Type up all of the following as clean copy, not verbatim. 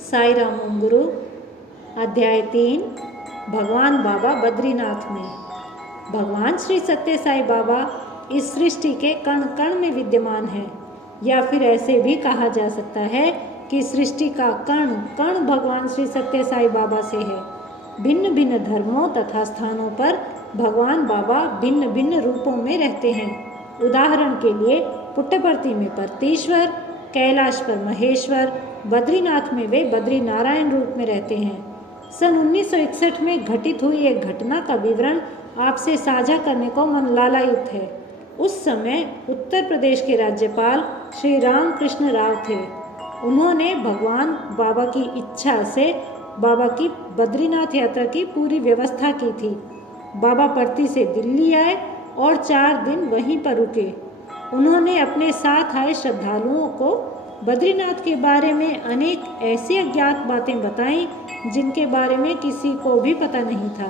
साई राम ओम गुरु। अध्याय 3। भगवान बाबा बद्रीनाथ में। भगवान श्री सत्य साई बाबा इस सृष्टि के कण कण में विद्यमान है, या फिर ऐसे भी कहा जा सकता है कि सृष्टि का कण कण भगवान श्री सत्य साई बाबा से है। भिन्न भिन्न धर्मों तथा स्थानों पर भगवान बाबा भिन्न भिन्न रूपों में रहते हैं। उदाहरण के लिए पुट्टपर्ती में परतीश्वर, कैलाश पर महेश्वर, बद्रीनाथ में वे बद्री नारायण रूप में रहते हैं। सन 1961 में घटित हुई एक घटना का विवरण आपसे साझा करने को मन लालायित है। उस समय उत्तर प्रदेश के राज्यपाल श्री रामकृष्ण राव थे। उन्होंने भगवान बाबा की इच्छा से बाबा की बद्रीनाथ यात्रा की पूरी व्यवस्था की थी। बाबा परती से दिल्ली आए और 4 दिन वहीं पर रुके। उन्होंने अपने साथ आए श्रद्धालुओं को बद्रीनाथ के बारे में अनेक ऐसी अज्ञात बातें बताईं जिनके बारे में किसी को भी पता नहीं था।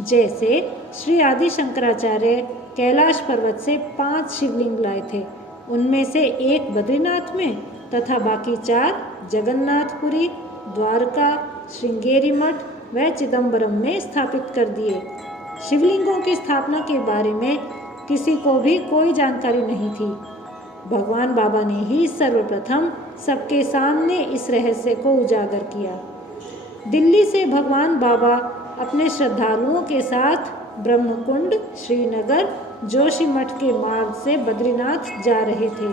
जैसे श्री आदि शंकराचार्य कैलाश पर्वत से 5 शिवलिंग लाए थे। उनमें से एक बद्रीनाथ में तथा बाकी 4 जगन्नाथपुरी, द्वारका, श्रृंगेरी मठ व चिदम्बरम में स्थापित कर दिए। शिवलिंगों की स्थापना के बारे में किसी को भी कोई जानकारी नहीं थी। भगवान बाबा ने ही सर्वप्रथम सबके सामने इस रहस्य को उजागर किया। दिल्ली से भगवान बाबा अपने श्रद्धालुओं के साथ ब्रह्मकुंड, श्रीनगर, जोशीमठ के मार्ग से बद्रीनाथ जा रहे थे।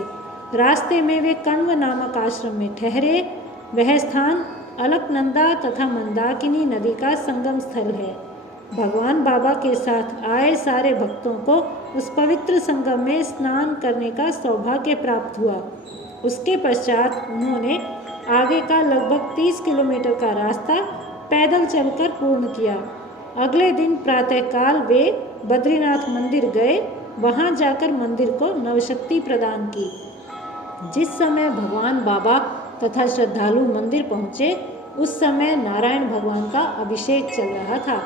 रास्ते में वे कण्व नामक आश्रम में ठहरे। वह स्थान अलकनंदा तथा मंदाकिनी नदी का संगम स्थल है। भगवान बाबा के साथ आए सारे भक्तों को उस पवित्र संगम में स्नान करने का सौभाग्य प्राप्त हुआ। उसके पश्चात उन्होंने आगे का लगभग 30 किलोमीटर का रास्ता पैदल चलकर पूर्ण किया। अगले दिन प्रातःकाल वे बद्रीनाथ मंदिर गए। वहां जाकर मंदिर को नवशक्ति प्रदान की। जिस समय भगवान बाबा तथा श्रद्धालु मंदिर पहुँचे उस समय नारायण भगवान का अभिषेक चल रहा था।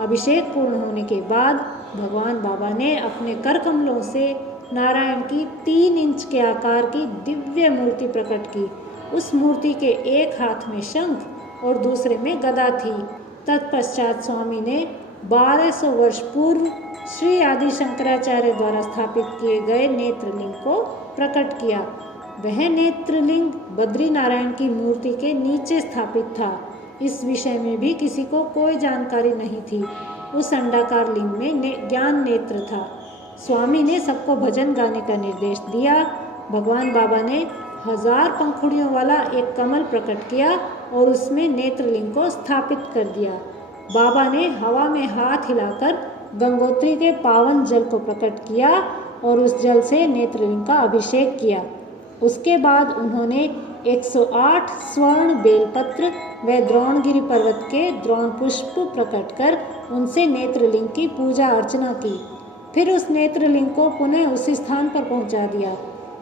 अभिषेक पूर्ण होने के बाद भगवान बाबा ने अपने कर कमलों से नारायण की 3 इंच के आकार की दिव्य मूर्ति प्रकट की। उस मूर्ति के एक हाथ में शंख और दूसरे में गदा थी। तत्पश्चात स्वामी ने 1200 वर्ष पूर्व श्री आदि शंकराचार्य द्वारा स्थापित किए गए नेत्रलिंग को प्रकट किया। वह नेत्रलिंग बद्री नारायण की मूर्ति के नीचे स्थापित था। इस विषय में भी किसी को कोई जानकारी नहीं थी। उस अंडाकार लिंग में ज्ञान नेत्र था। स्वामी ने सबको भजन गाने का निर्देश दिया। भगवान बाबा ने 1000 पंखुड़ियों वाला एक कमल प्रकट किया और उसमें नेत्रलिंग को स्थापित कर दिया। बाबा ने हवा में हाथ हिलाकर गंगोत्री के पावन जल को प्रकट किया और उस जल से नेत्रलिंग का अभिषेक किया। उसके बाद उन्होंने 108 स्वर्ण बेलपत्र व द्रोणगिरी पर्वत के द्रोण पुष्प प्रकट कर उनसे नेत्रलिंग की पूजा अर्चना की। फिर उस नेत्रलिंग को पुनः उसी स्थान पर पहुंचा दिया।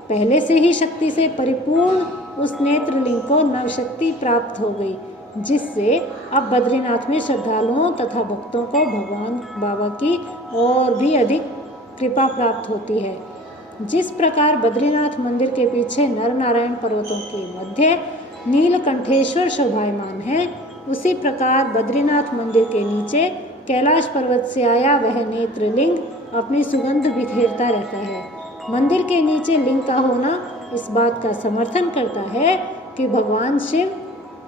पहले से ही शक्ति से परिपूर्ण उस नेत्रलिंग को नवशक्ति प्राप्त हो गई, जिससे अब बद्रीनाथ में श्रद्धालुओं तथा भक्तों को भगवान बाबा की और भी अधिक कृपा प्राप्त होती है। जिस प्रकार बद्रीनाथ मंदिर के पीछे नर नारायण पर्वतों के मध्य नीलकंठेश्वर शोभायमान है, उसी प्रकार बद्रीनाथ मंदिर के नीचे कैलाश पर्वत से आया वह नेत्रलिंग अपनी सुगंध बिखेरता रहता है। मंदिर के नीचे लिंग का होना इस बात का समर्थन करता है कि भगवान शिव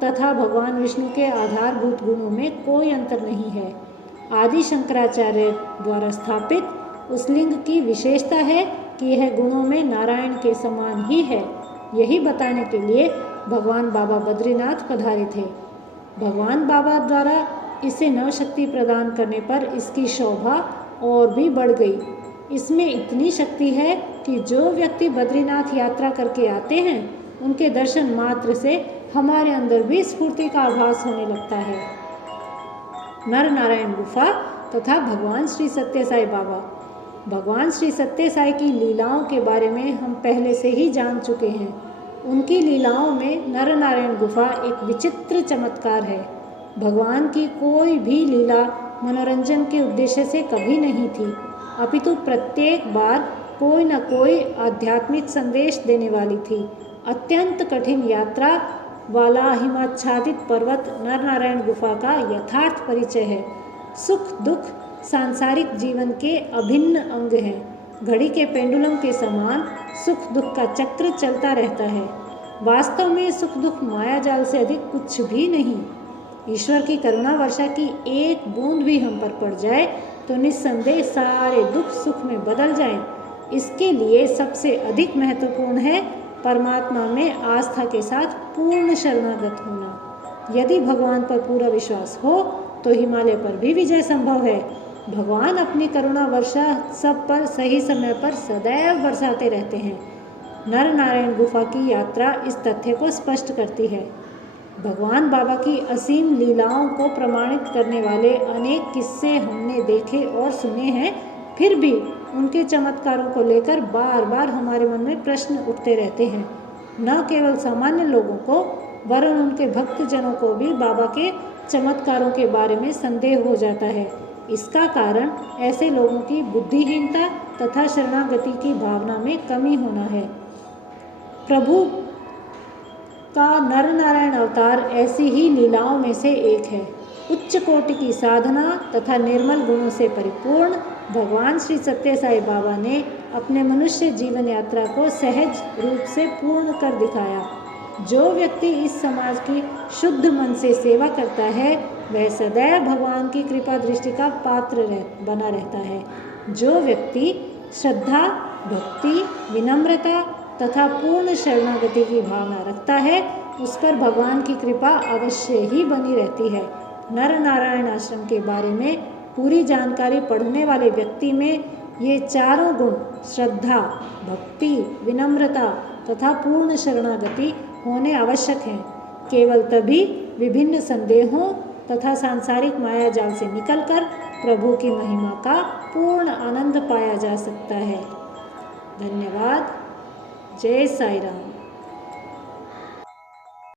तथा भगवान विष्णु के आधारभूत गुणों में कोई अंतर नहीं है। आदि शंकराचार्य द्वारा स्थापित उस लिंग की विशेषता है कि यह गुणों में नारायण के समान ही है। यही बताने के लिए भगवान बाबा बद्रीनाथ पधारे थे। भगवान बाबा द्वारा इसे नवशक्ति प्रदान करने पर इसकी शोभा और भी बढ़ गई। इसमें इतनी शक्ति है कि जो व्यक्ति बद्रीनाथ यात्रा करके आते हैं उनके दर्शन मात्र से हमारे अंदर भी स्फूर्ति का आभास होने लगता है। नर नारायण गुफा तथा भगवान श्री सत्य साई बाबा। भगवान श्री सत्य साई की लीलाओं के बारे में हम पहले से ही जान चुके हैं। उनकी लीलाओं में नर नारायण गुफा एक विचित्र चमत्कार है। भगवान की कोई भी लीला मनोरंजन के उद्देश्य से कभी नहीं थी, अपितु प्रत्येक बार कोई न कोई आध्यात्मिक संदेश देने वाली थी। अत्यंत कठिन यात्रा वाला हिमाच्छादित पर्वत नर नारायण गुफा का यथार्थ परिचय है। सुख दुख सांसारिक जीवन के अभिन्न अंग हैं। घड़ी के पेंडुलम के समान सुख दुख का चक्र चलता रहता है। वास्तव में सुख दुख माया जाल से अधिक कुछ भी नहीं। ईश्वर की करुणा वर्षा की एक बूंद भी हम पर पड़ जाए तो निस्संदेह सारे दुख सुख में बदल जाएं। इसके लिए सबसे अधिक महत्वपूर्ण है परमात्मा में आस्था के साथ पूर्ण शरणागत होना। यदि भगवान पर पूरा विश्वास हो तो हिमालय पर भी विजय संभव है। भगवान अपनी करुणा वर्षा सब पर सही समय पर सदैव बरसाते रहते हैं। नर नारायण गुफा की यात्रा इस तथ्य को स्पष्ट करती है। भगवान बाबा की असीम लीलाओं को प्रमाणित करने वाले अनेक किस्से हमने देखे और सुने हैं। फिर भी उनके चमत्कारों को लेकर बार बार हमारे मन में प्रश्न उठते रहते हैं। न केवल सामान्य लोगों को वरन उनके भक्तजनों को भी बाबा के चमत्कारों के बारे में संदेह हो जाता है। इसका कारण ऐसे लोगों की बुद्धिहीनता तथा शरणागति की भावना में कमी होना है। प्रभु का नर नारायण अवतार ऐसी ही लीलाओं में से एक है। उच्च कोटि की साधना तथा निर्मल गुणों से परिपूर्ण भगवान श्री सत्य साई बाबा ने अपने मनुष्य जीवन यात्रा को सहज रूप से पूर्ण कर दिखाया। जो व्यक्ति इस समाज की शुद्ध मन से सेवा करता है वह सदैव भगवान की कृपा दृष्टि का पात्र बना रहता है। जो व्यक्ति श्रद्धा, भक्ति, विनम्रता तथा पूर्ण शरणागति की भावना रखता है उस पर भगवान की कृपा अवश्य ही बनी रहती है। नर नारायण आश्रम के बारे में पूरी जानकारी पढ़ने वाले व्यक्ति में ये चारों गुण श्रद्धा, भक्ति, विनम्रता तथा पूर्ण शरणागति होने आवश्यक हैं। केवल तभी विभिन्न संदेहों तथा सांसारिक माया जाल से निकलकर प्रभु की महिमा का पूर्ण आनंद पाया जा सकता है। धन्यवाद। जय साई राम।